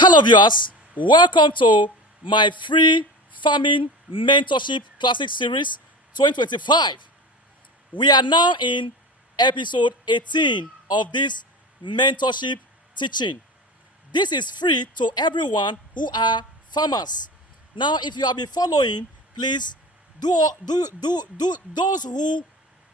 Hello viewers, welcome to my free farming mentorship classic series 2025. We are now in episode 18 of this mentorship teaching. This is free to everyone who are farmers. Now, if you have been following, please do those who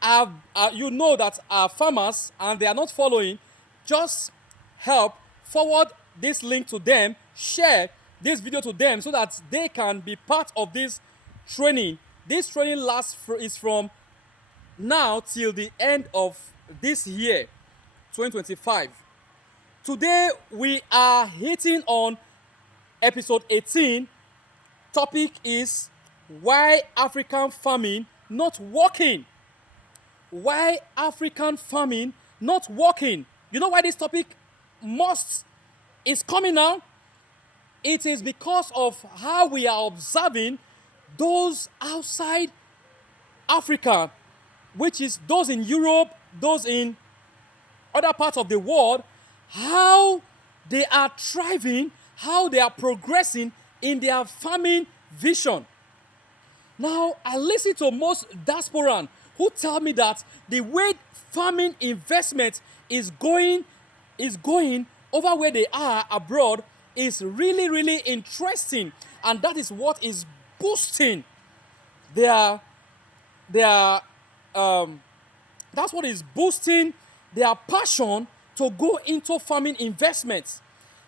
are you know that are farmers and they are not following, just help forward this link to them, share this video to them so that they can be part of this training. This training is from now till the end of this year 2025. Today we are hitting on episode 18. Topic is why African farming not working. Why African farming not working? You know why this topic is coming now? It is because of how we are observing those outside Africa, which is those in Europe, those in other parts of the world, how they are thriving, how they are progressing in their farming vision. Now, I listen to most diasporan who tell me that the way farming investment is going over where they are abroad is really, really interesting, and that is what is boosting their that's what is boosting their passion to go into farming investments,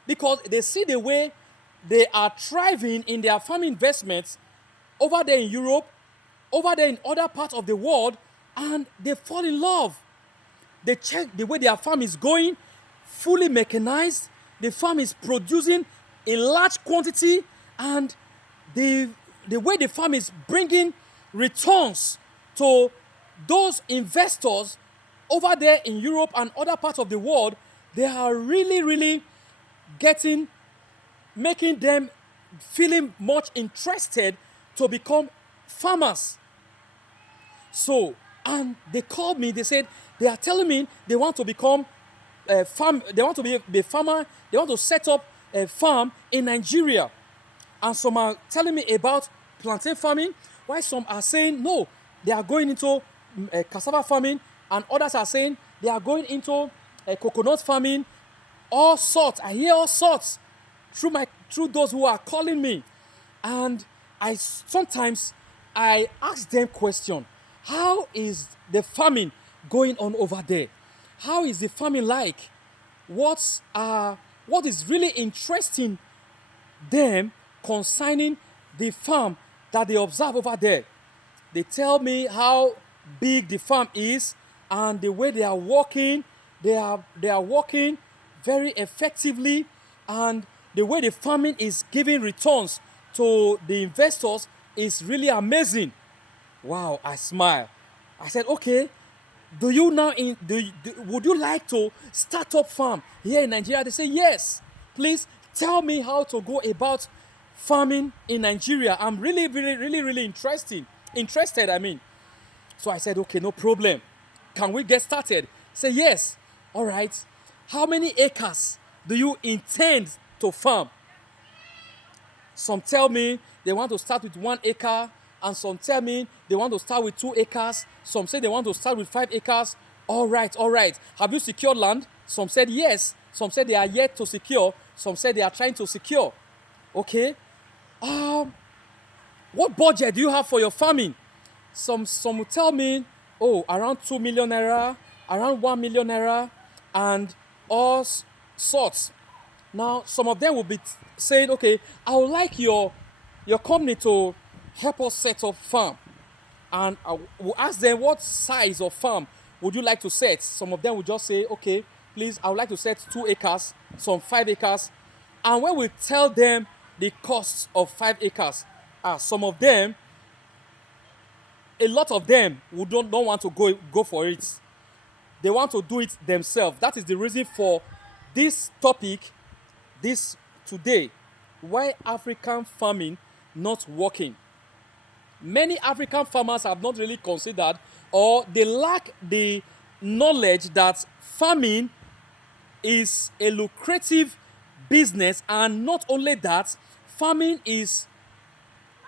because they see the way they are thriving in their farming investments over there in Europe, over there in other parts of the world, and they fall in love. They check the way their farm is going, fully mechanized, the farm is producing in large quantity, and the way the farm is bringing returns to those investors over there in Europe and other parts of the world, they are really, really making them feeling much interested to become farmers. So, and they called me, they said, they are telling me they want to become a farm, they want to be a farmer, they want to set up a farm in Nigeria. And some are telling me about plantain farming, while some are saying no, they are going into cassava farming, and others are saying they are going into coconut farming. All sorts, I hear all sorts through those who are calling me. And sometimes I ask them question, how is the farming going on over there? How is the farming like? What is really interesting them concerning the farm that they observe over there? They tell me how big the farm is and the way they are working. They are working very effectively, and the way the farming is giving returns to the investors is really amazing. Wow, I smile. I said, okay, would you like to start up farm here in Nigeria? They say, yes. Please tell me how to go about farming in Nigeria. I'm really, really, really, really interested, I mean. So I said, okay, no problem. Can we get started? Say, yes. All right. How many acres do you intend to farm? Some tell me they want to start with 1 acre, and some tell me they want to start with 2 acres. Some say they want to start with 5 acres. All right. Have you secured land? Some said yes. Some said they are yet to secure. Some said they are trying to secure. Okay. What budget do you have for your farming? Some will tell me, around 2 million naira, around 1 million naira, and all sorts. Now, some of them will be saying, okay, I would like your company to help us set up farm. And I will ask them, what size of farm would you like to set? Some of them will just say, okay, please, I would like to set 2 acres, some 5 acres. And when we tell them the cost of 5 acres, some of them, a lot of them who don't want to go for it. They want to do it themselves. That is the reason for this topic, this today. Why African farming not working? Many African farmers have not really considered, or they lack the knowledge that farming is a lucrative business, and not only that, farming is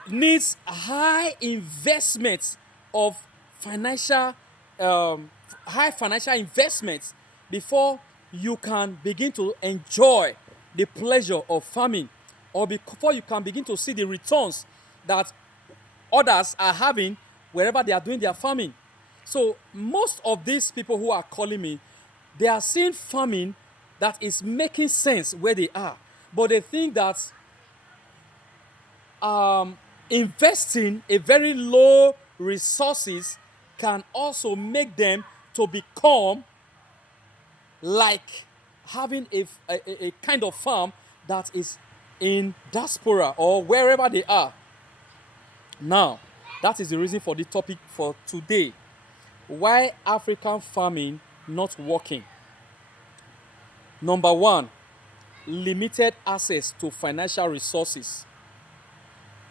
needs high investment of financial high financial investments before you can begin to enjoy the pleasure of farming, or before you can begin to see the returns that others are having wherever they are doing their farming. So most of these people who are calling me, they are seeing farming that is making sense where they are, but they think that investing a very low resources can also make them to become like having a kind of farm that is in diaspora or wherever they are. Now, that is the reason for the topic for today. Why African farming not working? Number one, limited access to financial resources.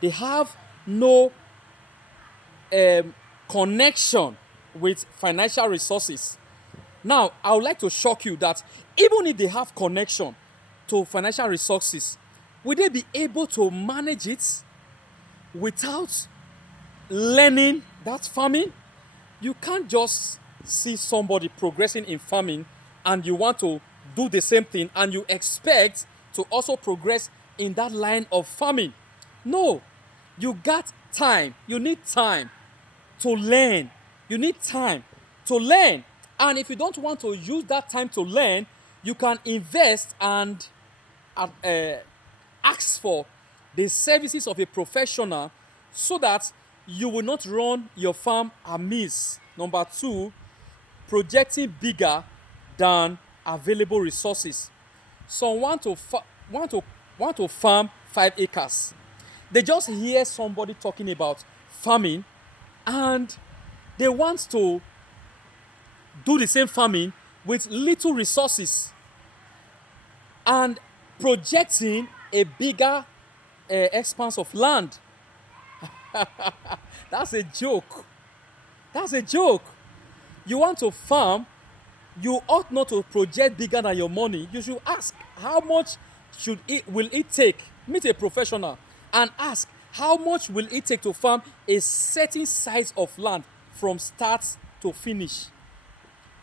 They have no connection with financial resources. Now, I would like to shock you that even if they have connection to financial resources, will they be able to manage it without learning that farming? You can't just see somebody progressing in farming and you want to do the same thing and you expect to also progress in that line of farming. No, you got time. You need time to learn. You need time to learn. And if you don't want to use that time to learn, you can invest and ask for the services of a professional so that you will not run your farm amiss. Number two, projecting bigger than available resources. Some want to farm 5 acres. They just hear somebody talking about farming and they want to do the same farming with little resources and projecting a bigger expanse of land. That's a joke. That's a joke. You want to farm, you ought not to project bigger than your money. You should ask how much will it take. Meet a professional and ask how much will it take to farm a certain size of land from start to finish.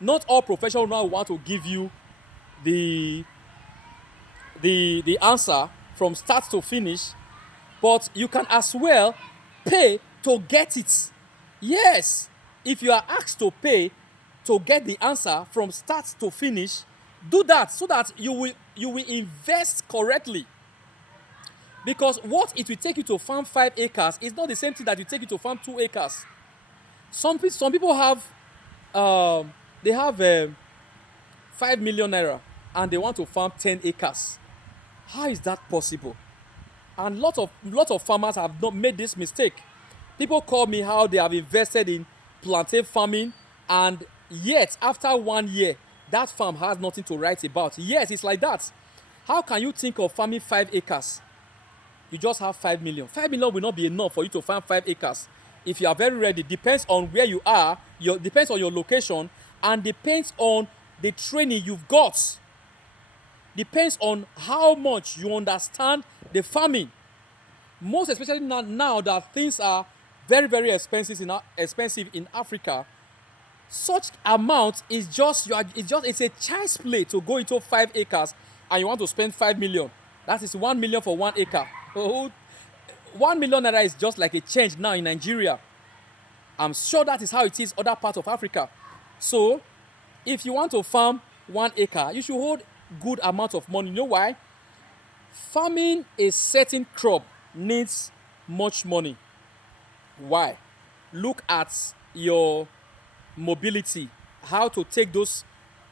Not all professionals now want to give you the answer from start to finish, but you can as well pay to get it. Yes, if you are asked to pay to get the answer from start to finish, do that so that you will invest correctly. Because what it will take you to farm 5 acres is not the same thing that will take you to farm 2 acres. Some people have they have 5 million naira and they want to farm 10 acres. How is that possible? And lot of farmers have not made this mistake. People call me how they have invested in plantain farming, and yet after 1 year that farm has nothing to write about. Yes, it's like that. How can you think of farming 5 acres? You just have 5 million. 5 million will not be enough for you to farm 5 acres. If you are very ready, depends on where you are, depends on your location, and depends on the training you've got. Depends on how much you understand the farming. Most especially now that things are very, very expensive in Africa, such amount is it's a child's play to go into 5 acres and you want to spend 5 million. That is 1 million for 1 acre. 1 million naira is just like a change now in Nigeria. I'm sure that is how it is other parts of Africa. So, if you want to farm 1 acre, you should hold good amount of money. You know why? Farming a certain crop needs much money. Why? Look at your mobility. How to take those,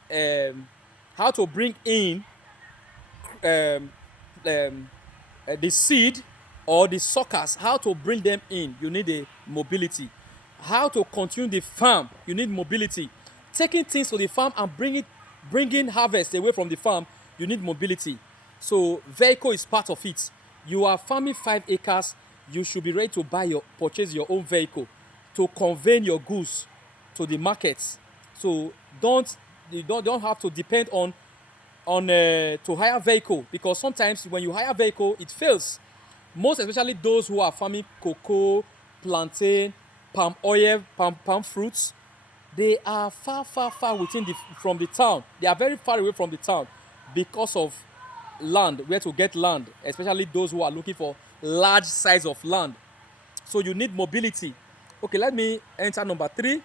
how to bring in the seed or the suckers, how to bring them in, you need a mobility. How to continue the farm, you need mobility. Taking things to the farm and bringing harvest away from the farm, you need mobility. So vehicle is part of it. You are farming 5 acres, you should be ready to purchase your own vehicle to convey your goods to the markets. So you don't have to depend on on to hire vehicle, because sometimes when you hire vehicle it fails. Most especially those who are farming cocoa, plantain, palm oil, palm fruits, they are far within from the town. They are very far away from the town because of land, where to get land, especially those who are looking for large size of land. So you need mobility. Okay, let me enter number 3.